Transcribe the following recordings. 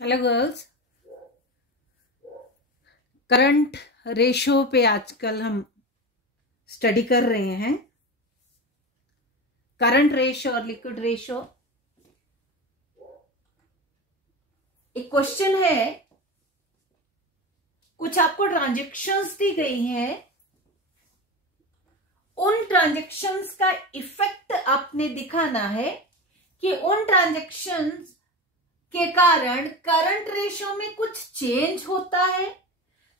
Hello girls, current ratio पे आजकल हम स्टडी कर रहे हैं। करंट रेशो और लिक्विड रेशो। एक क्वेश्चन है, कुछ आपको ट्रांजैक्शंस दी गई हैं, उन ट्रांजैक्शंस का इफेक्ट आपने दिखाना है कि उन ट्रांजैक्शंस के कारण करंट रेशो में कुछ चेंज होता है,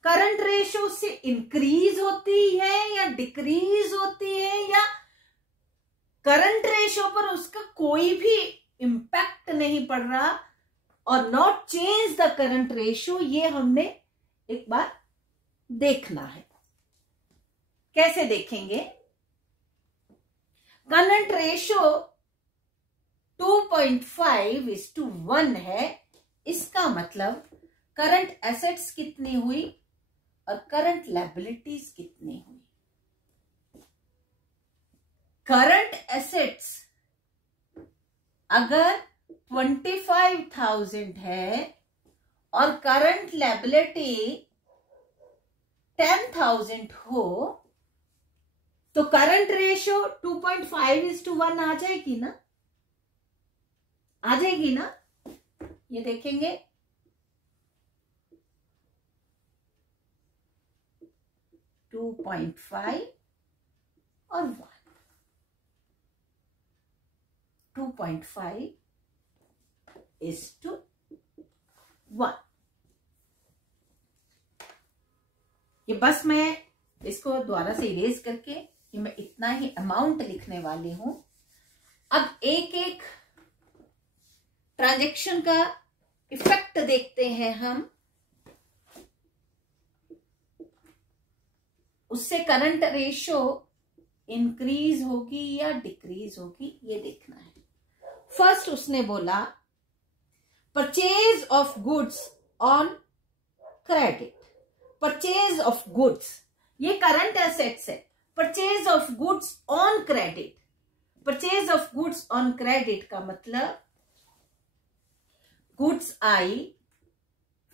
करंट रेशो से इंक्रीज होती है या डिक्रीज होती है, या करंट रेशो पर उसका कोई भी इंपैक्ट नहीं पड़ रहा और not change the current ratio. ये हमने एक बार देखना है। कैसे देखेंगे? करंट रेशो 2.5:1 है। इसका मतलब करंट एसेट्स कितनी हुई और करंट लायबिलिटीज कितनी हुई। करंट एसेट्स अगर 25,000 है और करंट लायबिलिटी 10,000 हो तो करंट रेशो 2.5:1 आ जाएगी ना? आ जाएगी ना? ये देखेंगे। टू 2.5 और 1, 2.5:1। ये बस मैं इसको दोबारा से इरेज करके कि मैं इतना ही अमाउंट लिखने वाली हूं। अब एक एक ट्रांजैक्शन का इफेक्ट देखते हैं हम, उससे करंट रेशो इंक्रीज होगी या डिक्रीज होगी, ये देखना है। फर्स्ट उसने बोला purchase of goods on credit. Purchase of goods ये करंट एसेट्स है। Purchase of goods on credit. Purchase of goods on credit का मतलब गुड्स आई,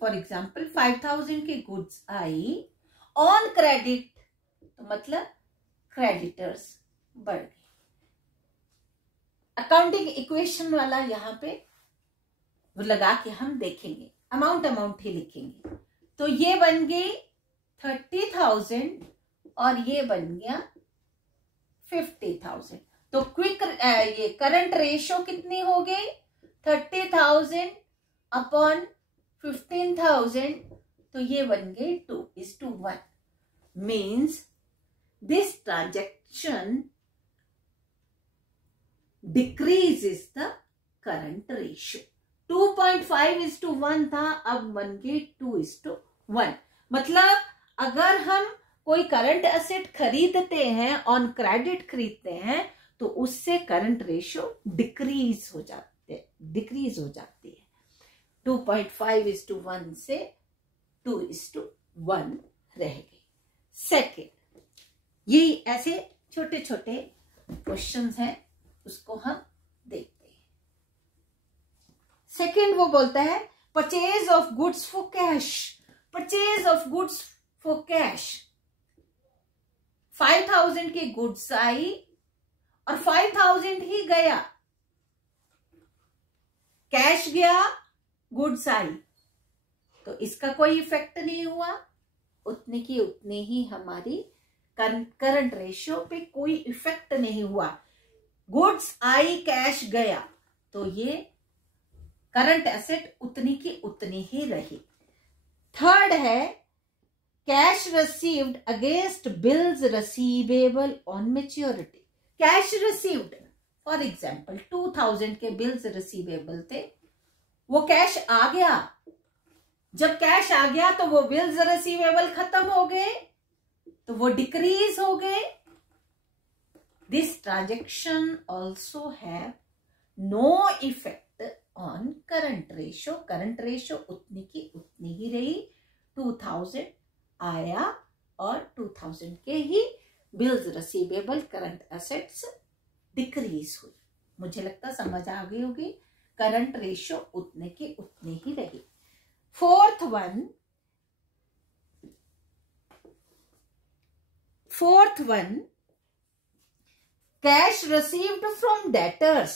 फॉर एग्जाम्पल 5,000 के गुड्स आई ऑन क्रेडिट, तो मतलब क्रेडिटर्स बढ़ गए। अकाउंटिंग इक्वेशन वाला यहां पे वो लगा के हम देखेंगे, अमाउंट ही लिखेंगे। तो ये बन गई 30,000 और ये बन गया 50,000। तो क्विक ये करंट रेशो कितनी हो गई? 30,000 अपॉन 15,000, तो ये बन गई 2:1। Means this transaction decreases the current ratio। 2.5:1 था, अब बन गए 2:1। मतलब अगर हम कोई करंट एसेट खरीदते हैं, ऑन क्रेडिट खरीदते हैं, तो उससे करंट रेशियो डिक्रीज हो जाती है। 2.5:1 से 2:1 रह गई। सेकेंड, ये ऐसे छोटे छोटे क्वेश्चंस हैं, उसको हम देखते हैं। सेकंड वो बोलता है purchase of goods for cash. Purchase of goods for cash. 5,000 की गुड्स आई और 5,000 ही गया। कैश गया, गुड्स आई, तो इसका कोई इफेक्ट नहीं हुआ। उतने की उतने ही हमारी करंट रेशियो पे कोई इफेक्ट नहीं हुआ। गुड्स आई, कैश गया, तो ये करंट एसेट उतनी की उतनी ही रही। थर्ड है cash received against bills receivable on maturity. Cash received, for example 2,000 के बिल्स रिसीवेबल थे, वो कैश आ गया। जब कैश आ गया तो वो बिल्स रिसीवेबल खत्म हो गए, तो वो डिक्रीज हो गए। This transaction also have no effect on current ratio. Current ratio उतनी की उतनी ही रही। 2,000 आया और 2,000 के ही bills receivable, current assets decrease हुई। मुझे लगता समझ आ गई होगी। करंट रेशो उतने की उतनी ही रही। Fourth one, cash received from debtors.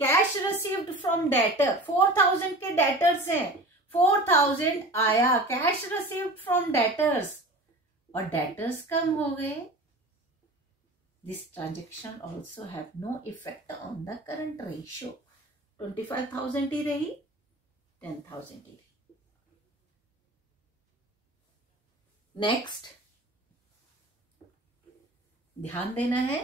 Cash received from debtor, 4000 के डेटर्स हैं, 4000 आया, कैश रिसीव्ड फ्रॉम डेटर्स, और डेटर्स कम हो गए. This transaction also have no effect on the current ratio. 25,000 ही रही, 10,000 ही रही. नेक्स्ट ध्यान देना है.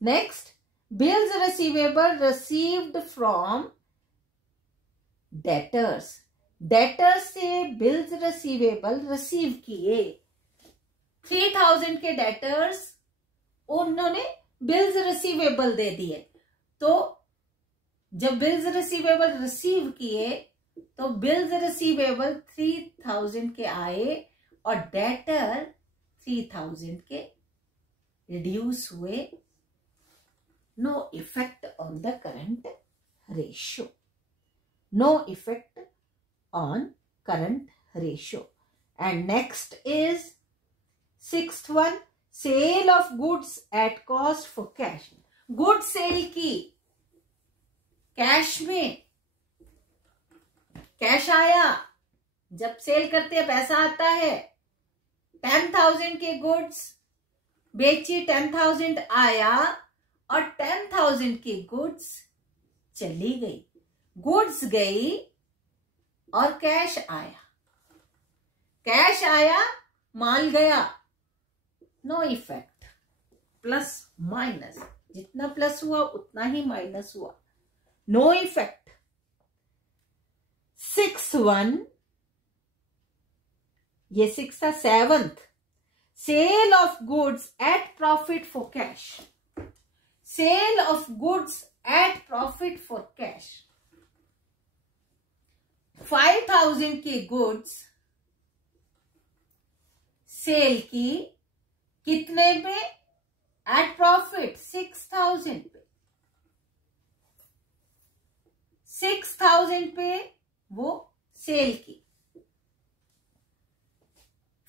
Next, bills receivable received from debtors. Debtors से बिल्स रिसीवेबल रिसीव किए. 3,000 के डेटर्स, उन्होंने बिल्स रिसीवेबल दे दिए. तो जब बिल्स रिसीवेबल रिसीव किए तो बिल्स रिसीवेबल 3,000 के आए और डेटर 3,000 के रिड्यूस हुए. No effect on the current ratio. No effect on current ratio. And next is sixth one, sale of goods at cost for cash. Goods sale की, cash में, cash आया, जब cell करते हैं पैसा आता है. 10,000 के गुड्स बेची, 10,000 आया और 10,000 की गुड्स चली गई. गुड्स गई और कैश आया, कैश आया, माल गया. No effect. प्लस माइनस, जितना प्लस हुआ उतना ही माइनस हुआ. No effect. सिक्स्थ वन, ये सिक्स था. Seventh, sale of goods at profit for cash. Sale of goods at profit for cash. 5,000 की गुड्स सेल की, कितने पे? एट प्रॉफिट 6,000 पे. 6,000 पे वो सेल की.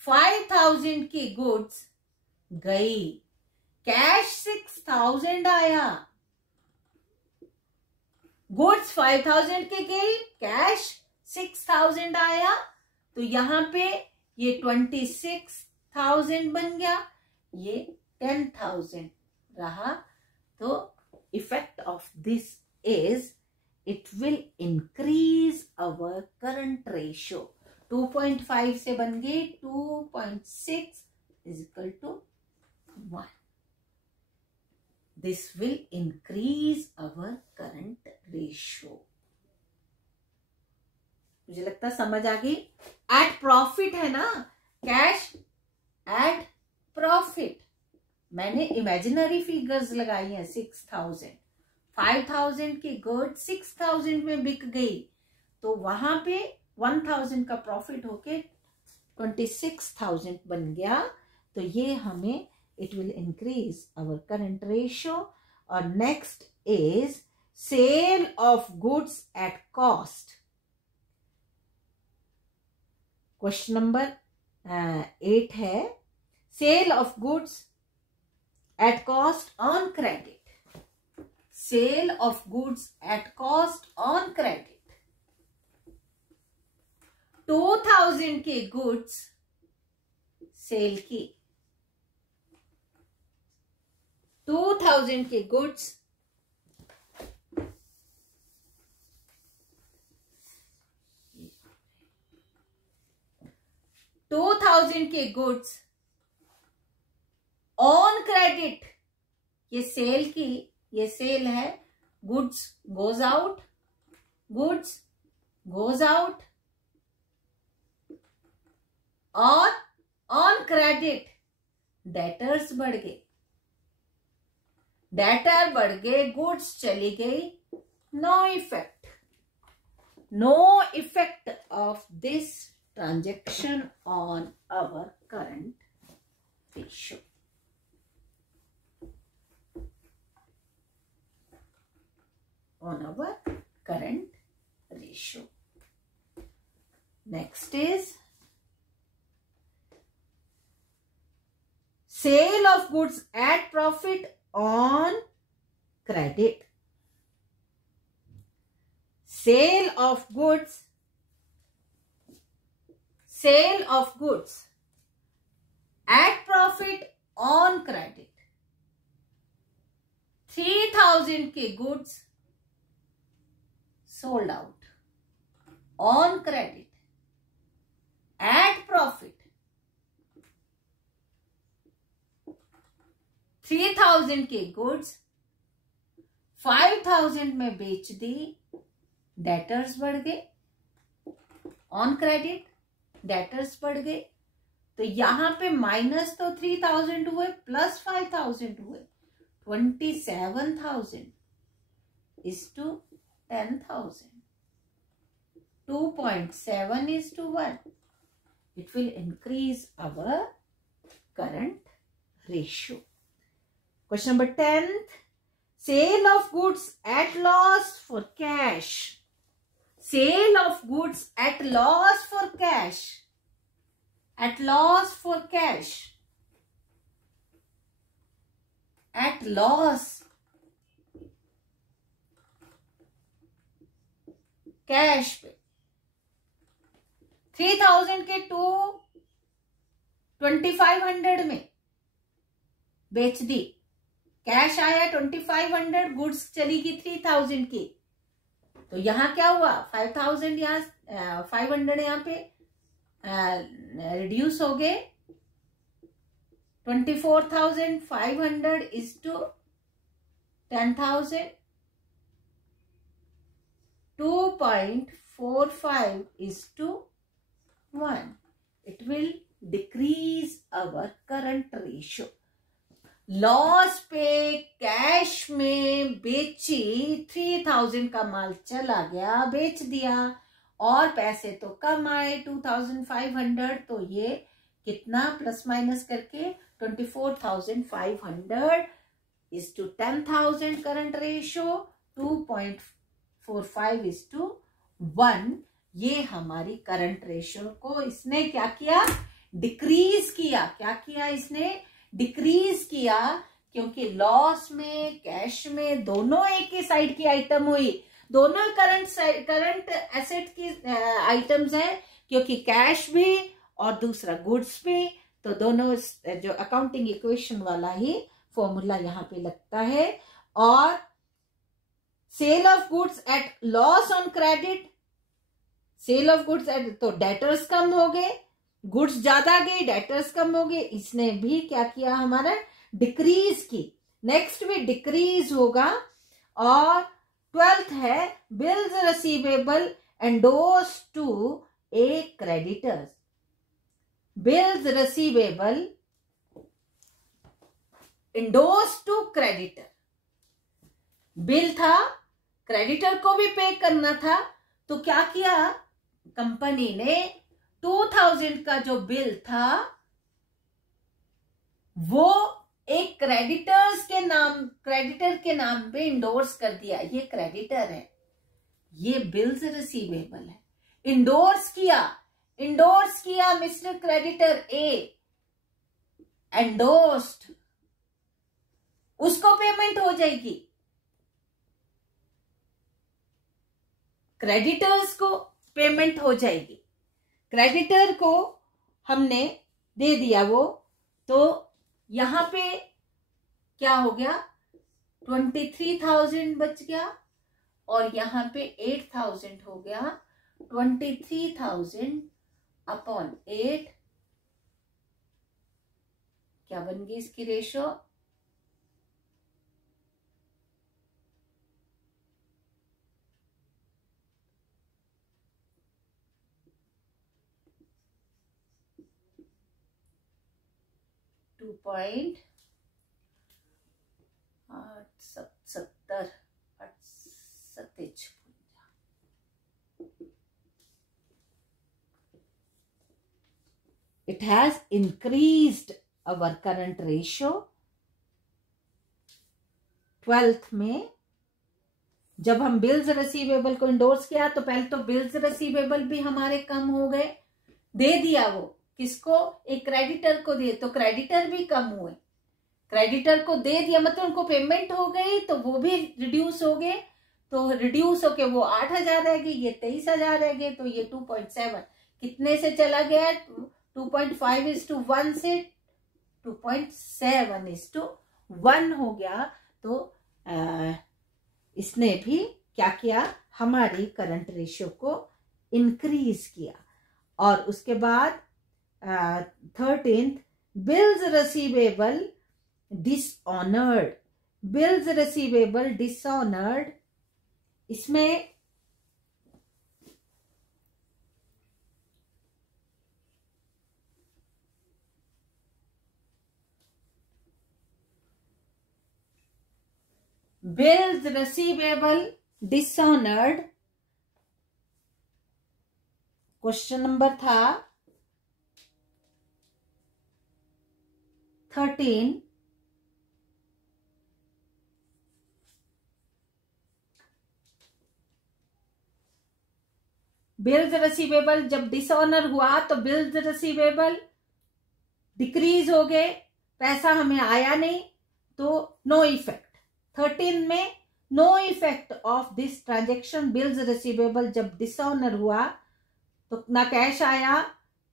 5,000 की गुड्स गई, कैश 6,000 आया. गुड्स 5,000 के गई, कैश 6,000 आया. तो यहां पे ये 26,000 बन गया, ये 10,000 रहा. तो effect of this is it will increase our current ratio. 2.5 से बन गई 2.6 is equal to 1. This will increase our current ratio. मुझे लगता समझ आ गई. एट प्रॉफिट है ना, कैश एट प्रॉफिट. मैंने इमेजिनरी फिगर्स लगाई हैं. 6,000, 5,000 की गुड 6,000 में बिक गई, तो वहां पे 1,000 का प्रॉफिट होके 26,000 बन गया. तो ये हमें it will increase our current ratio. Or next is sale of goods at cost. Question number 8 है, sale of goods at cost on credit. Sale of goods at cost on credit. 2,000 के goods cell की, 2,000 के goods on credit. ये sale की, ये sale है. Goods goes out, goods goes out, और on credit debtors बढ़ गए. डेटर बढ़ गए, गुड्स चली गई. No effect. No effect of this transaction on our current ratio. On our current ratio. Next is sale of goods at profit on credit. Sale of goods at profit on credit. 3,000 के goods sold out on credit at profit. 3,000 के goods 5,000 में बेच दी, debtors बढ़ गए, on credit debtors बढ़ गए, तो यहां पे माइनस तो 3,000 हुए प्लस 5,000 हुए, 27,000 is to 10,000. 2.7 is to 1. It will increase our current ratio. Question number 10. Sale of goods at loss for cash. Sale of goods at loss for cash. At loss for cash. At loss. Cash पे 3,000 के 2,500 में बेच दी, cash आया 2,500, goods चली गई 3,000 की, तो यहां क्या हुआ 5,000 यहां 500 यहां पे रिड्यूस हो गए, 24,500 is to 10,000, 2.45 is to 1. It will decrease our current ratio. Loss पे कैश में बेची, 3,000 का माल चला गया, बेच दिया, और पैसे तो कम आए 2,500, तो ये कितना प्लस माइनस करके 24,500 is to 10,000 current ratio, 2.45 is to 1. ये हमारी करंट रेशियो को इसने क्या किया, डिक्रीज किया. क्या किया इसने, डिक्रीज किया, क्योंकि लॉस में कैश में दोनों एक ही साइड की आइटम हुई, दोनों करंट एसेट की आइटम्स है, क्योंकि कैश भी और दूसरा गुड्स भी, तो दोनों जो अकाउंटिंग इक्वेशन वाला ही फॉर्मूला यहां पे लगता है. और sale of goods at loss on credit, sale of goods at, तो डेटर्स कम हो गए, गुड्स ज्यादा गए, डेटर्स कम हो गए, इसने भी क्या किया हमारा, डिक्रीज की. नेक्स्ट भी डिक्रीज होगा. और 12th है bills receivable endorse to a creditors. Bills receivable endorse to creditor. Bill था, क्रेडिटर को भी पे करना था, तो क्या किया कंपनी ने, 2,000 का जो बिल था वो एक क्रेडिटर के नाम पे इंडोर्स कर दिया. ये क्रेडिटर है, ये बिल्स रिसीवेबल है. इंडोर्स किया मिस्टर क्रेडिटर ए, एंडोर्स्ड, उसको पेमेंट हो जाएगी. क्रेडिटर्स को पेमेंट हो जाएगी. क्रेडिटर को हमने दे दिया वो, तो यहां पे क्या हो गया, 23,000 बच गया, और यहां पे 8,000 हो गया. 23,000 अपॉन 8, क्या बन गई इसकी ratio, 2.70. It has increased our current ratio. 12th में जब हम बिल्स रिसीवेबल को इंडोर्स किया तो पहले तो बिल्स रिसीवेबल भी हमारे कम हो गए, दे दिया वो किसको, एक क्रेडिटर को दिए तो क्रेडिटर भी कम हुए, क्रेडिटर को दे दिया मतलब उनको पेमेंट हो गई तो वो भी रिड्यूस हो गए, तो रिड्यूस होके वो 8,000 रह गए, ये 23,000 रह गए, तो ये 2.7 कितने से चला गया, 2.5:1 से 2.7:1 हो गया। तो इसने भी क्या किया, हमारी करंट रेशियो को इंक्रीज किया। और उसके बाद 13th, bills receivable dishonoured, bills receivable dishonoured, इसमें bills receivable dishonoured, question number था 13, बिल्स रिसीवेबल जब डिसऑनर हुआ तो बिल्स रिसीवेबल डिक्रीज हो गए, पैसा हमें आया नहीं, तो नो इफेक्ट। 13 में no effect of this transaction bills receivable, जब डिसऑनर हुआ तो ना कैश आया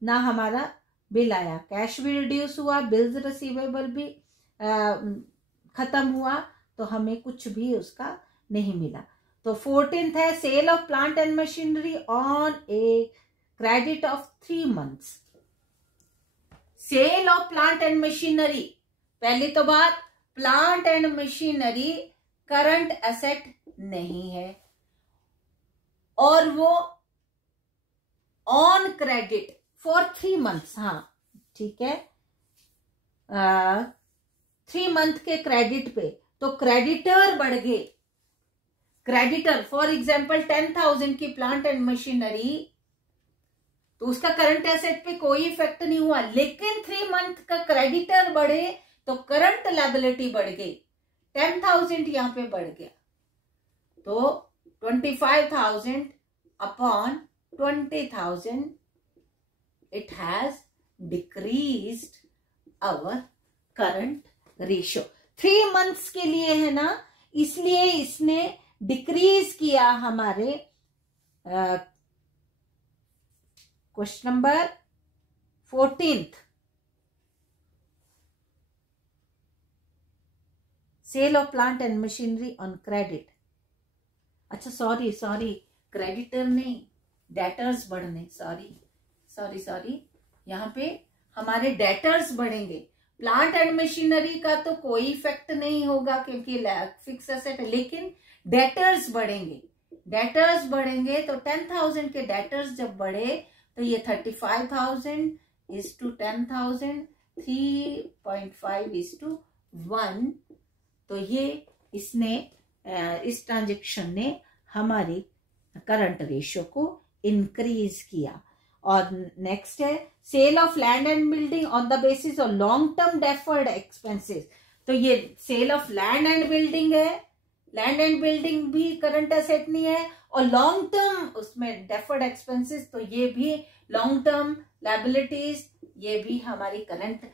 ना हमारा बिल आया, कैश भी रिड्यूस हुआ, बिल्स रिसीवेबल भी खत्म हुआ, तो हमें कुछ भी उसका नहीं मिला। तो 14th है sale of plant and machinery on a credit of 3 months। Sale of plant and machinery, पहली तो बात, plant and machinery current asset नहीं है और वो ऑन क्रेडिट फॉर 3 months, हाँ ठीक है, 3 month के क्रेडिट पे, तो क्रेडिटर बढ़ गए, क्रेडिटर फॉर एग्जाम्पल 10,000 की प्लांट एंड मशीनरी, तो उसका करंट एसेट पे कोई इफेक्ट नहीं हुआ, लेकिन 3 month का क्रेडिटर बढ़े तो करंट लायबिलिटी बढ़ गई, 10,000 यहां पे बढ़ गया, तो 25,000 upon 20,000 it has decreased our current ratio। 3 months के लिए है ना, इसलिए इसने डिक्रीज किया हमारे question number 14th, sale of plant and machinery on credit. अच्छा सॉरी क्रेडिटर नहीं, डेटर्स बढ़ने, सॉरी यहाँ पे हमारे डेटर्स बढ़ेंगे, प्लांट एंड मशीनरी का तो कोई इफेक्ट नहीं होगा क्योंकि फिक्स एसेट है, लेकिन डेटर्स बढ़ेंगे तो 10,000 के डेटर्स जब बढ़े तो ये 35,000 इज टू 10,000, 3.5:1, तो ये इसने इस ट्रांजेक्शन ने हमारी करंट रेशियो को इंक्रीज किया। और नेक्स्ट है sale of land and building on the basis of long term deferred expenses, तो ये sale of land and building है, लैंड एंड बिल्डिंग भी करंट एसेट नहीं है, और लॉन्ग टर्म उसमें डेफर्ड एक्सपेंसेस, तो ये भी लॉन्ग टर्म लायबिलिटीज, ये भी हमारी करंट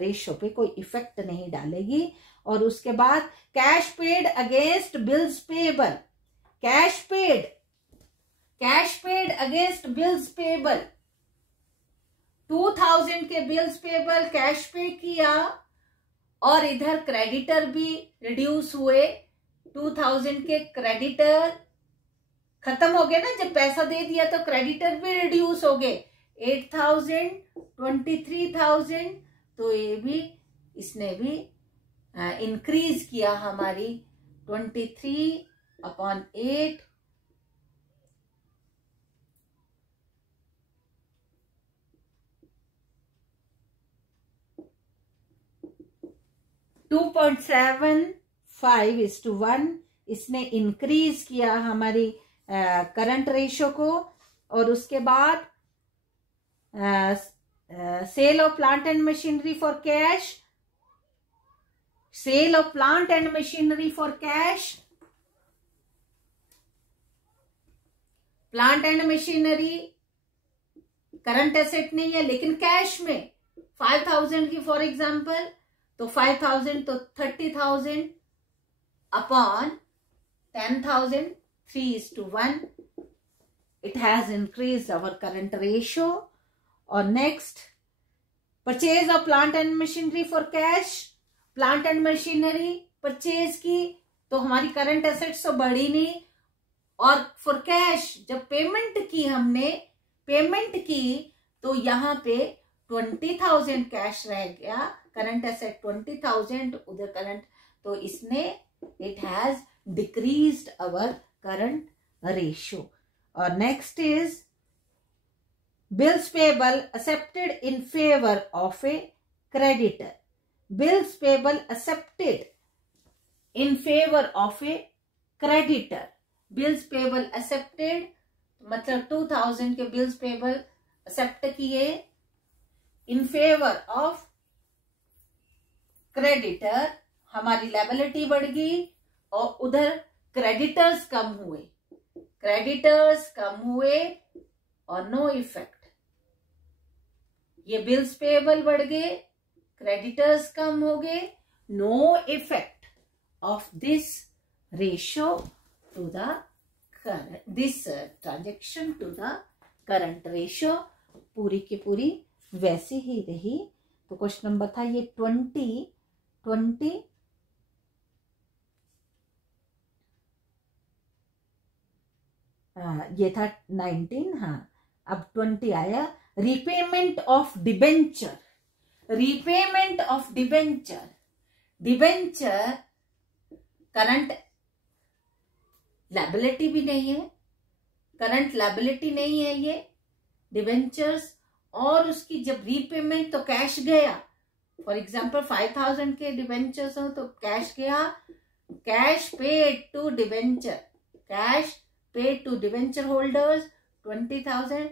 रेशियो पे कोई इफेक्ट नहीं डालेगी। और उसके बाद cash paid against bills payable, cash paid against bills payable, 2,000 के बिल्स पेएबल कैश पे किया और इधर क्रेडिटर भी रिड्यूस हुए, 2,000 के क्रेडिटर खत्म हो गए ना, जब पैसा दे दिया तो क्रेडिटर भी रिड्यूस हो गए, 8,000, 23,000, तो ये भी इसने भी इंक्रीज किया हमारी 23/8, (2.75:1) इसने इंक्रीज किया हमारी करंट रेशियो को। और उसके बाद sale of plant and machinery for cash, sale of plant and machinery for cash plant and machinery current asset नहीं है, लेकिन कैश में 5,000 की फॉर एग्जांपल, तो 5,000 तो 30,000 upon 10,000, 3:1. It has increased our current ratio. और next, purchase of plant and machinery for cash, plant and machinery purchase की तो हमारी करंट एसेट्स तो बढ़ी नहीं, और फॉर कैश जब पेमेंट की हमने, पेमेंट की तो यहाँ पे 20,000 कैश रह गया, करंट एसेट 20,000 उधर करंट, तो इसने it has decreased our current ratio. और next is bills payable accepted in favor of a creditor. Bills payable accepted in favor of a creditor. Bills payable accepted मतलब 2,000 के bills payable accept किए in favor of creditor, हमारी liability बढ़ गई और उधर creditors कम हुए, creditors कम हुए और नो इफेक्ट. ये बिल्स पेएबल बढ़ गए, क्रेडिटर्स कम हो गए, no effect of this ratio to the this transaction to the current ratio. पूरी की पूरी वैसी ही रही. तो क्वेश्चन नंबर था ये 20 ये था 19. हाँ, अब 20 आया. Repayment of debenture, repayment of debenture, debenture current liability भी नहीं है, करंट लायबिलिटी नहीं है ये डिबेंचर्स, और उसकी जब रीपेमेंट तो कैश गया, फॉर एग्जांपल 5,000 के डिबेंचर्स हो तो कैश गया, cash paid to debenture, cash paid to debenture holders 20,000.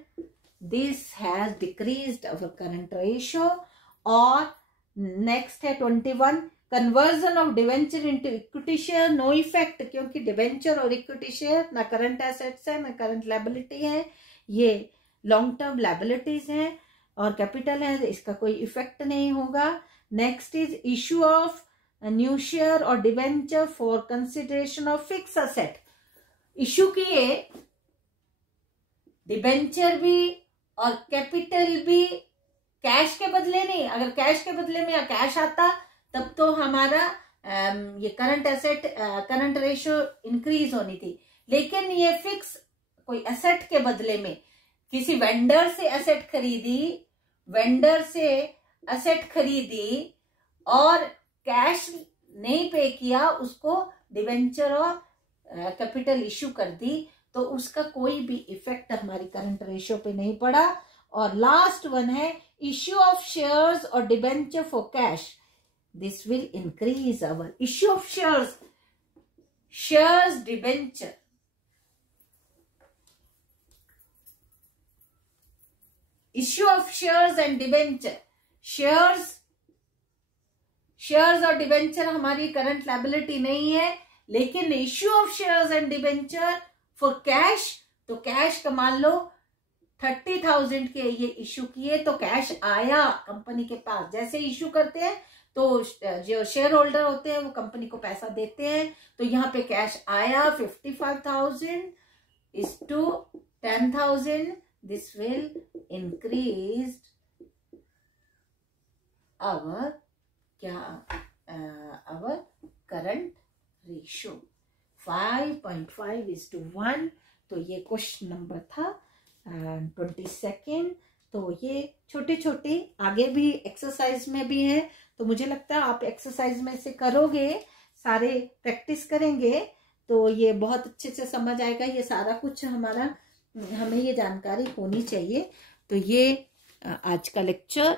This has decreased our current ratio. और next है 21, conversion of debenture into equity share, no effect, क्योंकि debenture और equity share ना current assets है ना current liability है, ये long term liabilities हैं और capital है, इसका कोई effect नहीं होगा. Next is issue of new share or debenture for consideration of fixed asset. Issue किए डिबेंचर भी और कैपिटल भी कैश के बदले नहीं. अगर कैश के बदले में या कैश आता तब तो हमारा ये current asset current ratio increase होनी थी, लेकिन ये फिक्स कोई एसेट के बदले में किसी वेंडर से एसेट खरीदी, वेंडर से एसेट खरीदी और कैश नहीं पे किया, उसको डिबेंचर और कैपिटल इश्यू कर दी, तो उसका कोई भी इफेक्ट हमारी करंट रेशियो पे नहीं पड़ा. और लास्ट वन है इश्यू ऑफ शेयर्स और debenture for cash. This will increase our issue of shares, shares debenture, issue of shares and debenture. Shares और डिबेंचर हमारी करंट लायबिलिटी नहीं है, लेकिन issue of shares and debenture for cash, तो cash का मान लो 30,000 के ये इश्यू किए तो कैश आया कंपनी के पास. जैसे इश्यू करते हैं तो जो शेयर होल्डर होते हैं वो कंपनी को पैसा देते हैं, तो यहाँ पे कैश आया 55,000 is to 10,000. This will increase our our current ratio 5.5:1. तो ये क्वेश्चन नंबर था 22. तो ये छोटे छोटे आगे भी एक्सरसाइज में भी है, तो मुझे लगता है आप एक्सरसाइज में से करोगे, सारे प्रैक्टिस करेंगे तो ये बहुत अच्छे से समझ आएगा. ये सारा कुछ हमें ये जानकारी होनी चाहिए. तो ये आज का लेक्चर